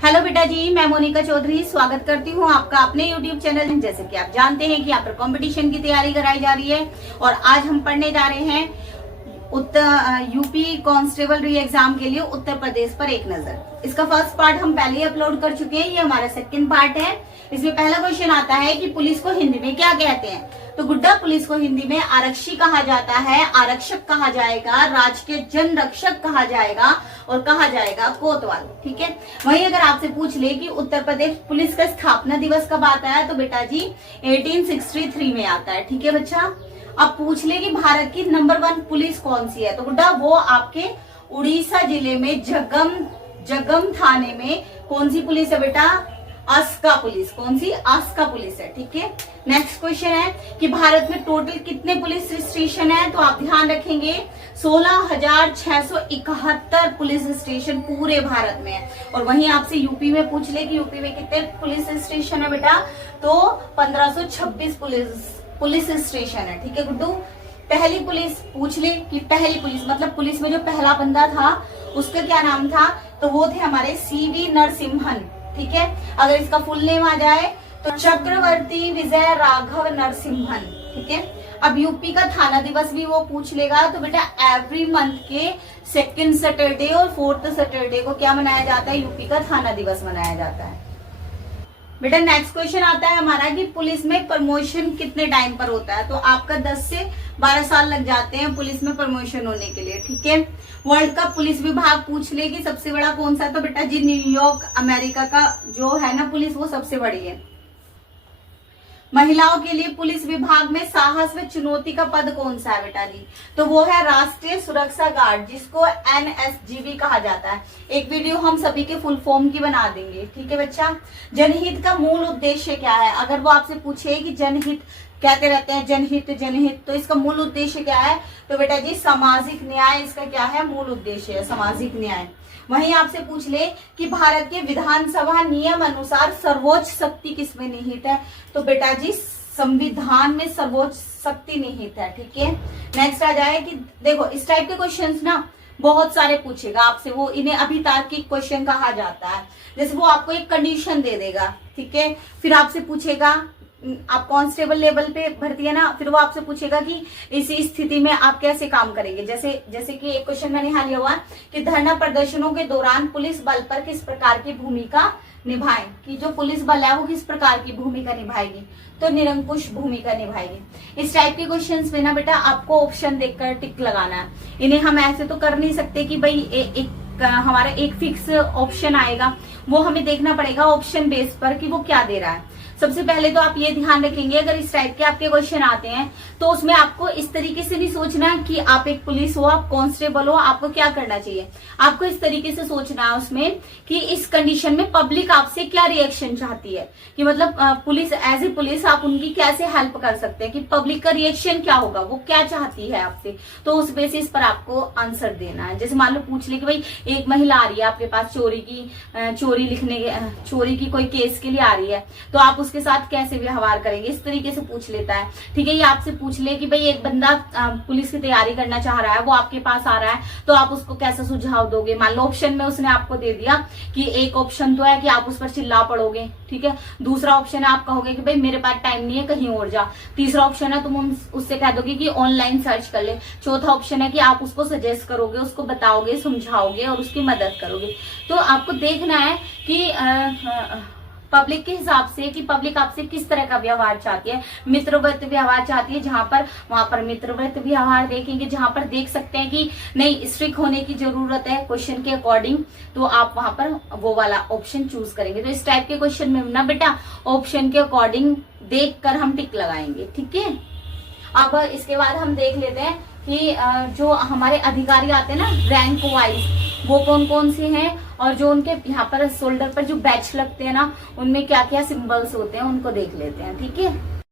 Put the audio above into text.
Hello बेटा जी, मैं मोनिका चौधरी स्वागत करती हूँ आपका अपने YouTube चैनल। जैसे कि आप जानते हैं कि यहाँ पर कंपटीशन की तैयारी कराई जा रही है और आज हम पढ़ने जा रहे हैं यूपी कांस्टेबल री एग्जाम के लिए उत्तर प्रदेश पर एक नजर। इसका फर्स्ट पार्ट हम पहले ही अपलोड कर चुके हैं, ये हमारा सेकंड पार्ट है। इसमें पहला क्वेश्चन आता है कि पुलिस को हिंदी में क्या कहते हैं। तो गुड्डा, पुलिस को हिंदी में आरक्षी कहा जाता है, आरक्षक कहा जाएगा, राजकीय जन रक्षक कहा जाएगा और कहा जाएगा कोतवाल। ठीक है। वहीं अगर आपसे पूछ ले कि उत्तर प्रदेश पुलिस का स्थापना दिवस कब आता है, तो बेटा जी 1863 में आता है। ठीक है बच्चा। अब पूछ ले कि भारत की नंबर 1 पुलिस कौन सी है, तो गुड्डा वो आपके उड़ीसा जिले में जगम थाने में कौन सी पुलिस है बेटा, अस्का पुलिस। कौन सी? अस्का पुलिस है। ठीक है। नेक्स्ट क्वेश्चन है कि भारत में टोटल कितने पुलिस स्टेशन है, तो आप ध्यान रखेंगे 16,671 पुलिस स्टेशन पूरे भारत में है। और वहीं आपसे यूपी में पूछ ले कि यूपी में कितने पुलिस स्टेशन है बेटा, तो 1526 पुलिस स्टेशन है। ठीक है गुड्डू। पहली पुलिस पूछ ले कि पहली पुलिस मतलब पुलिस में जो पहला बंदा था उसका क्या नाम था, तो वो थे हमारे सीवी नरसिम्हन। ठीक है। अगर इसका फुल नेम आ जाए तो चक्रवर्ती विजय राघव नरसिम्हन। ठीक है। अब यूपी का थाना दिवस भी वो पूछ लेगा, तो बेटा एवरी मंथ के सेकंड सैटरडे और फोर्थ सैटरडे को क्या मनाया जाता है, यूपी का थाना दिवस मनाया जाता है। बेटा नेक्स्ट क्वेश्चन आता है हमारा कि पुलिस में प्रमोशन कितने टाइम पर होता है, तो आपका 10 से 12 साल लग जाते हैं पुलिस में प्रमोशन होने के लिए। ठीक है। वर्ल्ड का पुलिस विभाग पूछ ले कि सबसे बड़ा कौन सा है, तो बेटा जी न्यूयॉर्क अमेरिका का जो है ना पुलिस, वो सबसे बड़ी है। महिलाओं के लिए पुलिस विभाग में साहस व चुनौती का पद कौन सा है बेटा जी, तो वो है राष्ट्रीय सुरक्षा गार्ड, जिसको NSGB कहा जाता है। एक वीडियो हम सभी के फुल फॉर्म की बना देंगे। ठीक है बच्चा। जनहित का मूल उद्देश्य क्या है, अगर वो आपसे पूछे कि जनहित कहते रहते हैं जनहित, तो इसका मूल उद्देश्य क्या है, तो बेटा जी सामाजिक न्याय इसका क्या है, मूल उद्देश्य है सामाजिक न्याय। वहीं आपसे पूछ ले कि भारत के विधानसभा नियम अनुसार सर्वोच्च शक्ति किसमें निहित है, तो बेटा जी संविधान में सर्वोच्च शक्ति निहित है। ठीक है। नेक्स्ट आ जाए कि देखो इस टाइप के क्वेश्चंस ना बहुत सारे पूछेगा आपसे, वो इन्हें अभी तार्किक क्वेश्चन कहा जाता है। जैसे वो आपको एक कंडीशन दे देगा, ठीक है, फिर आपसे पूछेगा आप कांस्टेबल लेवल पे भर्ती है ना, फिर वो आपसे पूछेगा कि इसी स्थिति में आप कैसे काम करेंगे। जैसे कि एक क्वेश्चन मैंने यहाँ लिया हुआ कि धरना प्रदर्शनों के दौरान पुलिस बल पर किस प्रकार की भूमिका निभाएं, कि जो पुलिस बल है वो किस प्रकार की भूमिका निभाएगी, तो निरंकुश भूमिका निभाएगी। इस टाइप के क्वेश्चंस में ना बेटा आपको ऑप्शन देखकर टिक लगाना है। इन्हें हम ऐसे तो कर नहीं सकते कि भाई हमारा एक फिक्स ऑप्शन आएगा, वो हमें देखना पड़ेगा ऑप्शन बेस पर कि वो क्या दे रहा है। सबसे पहले तो आप ये ध्यान रखेंगे अगर इस टाइप के आपके क्वेश्चन आते हैं तो उसमें आपको इस तरीके से नहीं सोचना कि आप एक पुलिस हो, आप कांस्टेबल हो, आपको क्या करना चाहिए। आपको इस तरीके से सोचना है उसमें कि इस कंडीशन में पब्लिक आपसे क्या रिएक्शन चाहती है, कि मतलब पुलिस एज ए पुलिस आप उनकी कैसे हेल्प कर सकते हैं, कि पब्लिक का रिएक्शन क्या होगा, वो क्या चाहती है आपसे, तो उस बेसिस पर आपको आंसर देना है। जैसे मान लो पूछ ले कि भाई एक महिला आ रही है आपके पास चोरी की कोई केस के लिए आ रही है, तो आप उसके साथ कैसे व्यवहार करेंगे, इस तरीके से पूछ लेता है। ठीक है। ये आपसे पूछ ले कि भाई एक बंदा पुलिस की तैयारी करना चाह रहा है, वो आपके पास आ रहा है, तो आप उसको कैसा सुझाव दोगे। मान लो ऑप्शन में उसने आपको दे दिया कि एक ऑप्शन तो है कि आप उस पर चिल्ला पड़ोगे, ठीक है, दूसरा ऑप्शन है आप कहोगे कि भाई मेरे पास टाइम नहीं है, कहीं और जा, तीसरा ऑप्शन है तुम उससे कह दोगे कि ऑनलाइन सर्च कर ले, चौथा ऑप्शन है कि आप उसको सजेस्ट करोगे, उसको बताओगे, समझाओगे और उसकी मदद करोगे। तो आपको देखना है कि पब्लिक के हिसाब से कि पब्लिक आपसे किस तरह का व्यवहार चाहती है। मित्रवत व्यवहार चाहती है जहां पर, वहां पर मित्रवत व्यवहार देखेंगे। जहां पर देख सकते हैं कि नहीं स्ट्रिक्ट होने की जरूरत है क्वेश्चन के अकॉर्डिंग, तो आप वहां पर वो वाला ऑप्शन चूज करेंगे। तो इस टाइप के क्वेश्चन में ना बेटा ऑप्शन के अकॉर्डिंग देखकर हम टिक लगाएंगे। ठीक है। अब इसके बाद हम देख लेते हैं कि जो हमारे अधिकारी आते हैं ना रैंक वाइज, वो कौन कौन से हैं और जो उनके यहाँ पर शोल्डर पर जो बैच लगते हैं ना, उनमें क्या क्या सिंबल्स होते हैं उनको देख लेते हैं। ठीक है।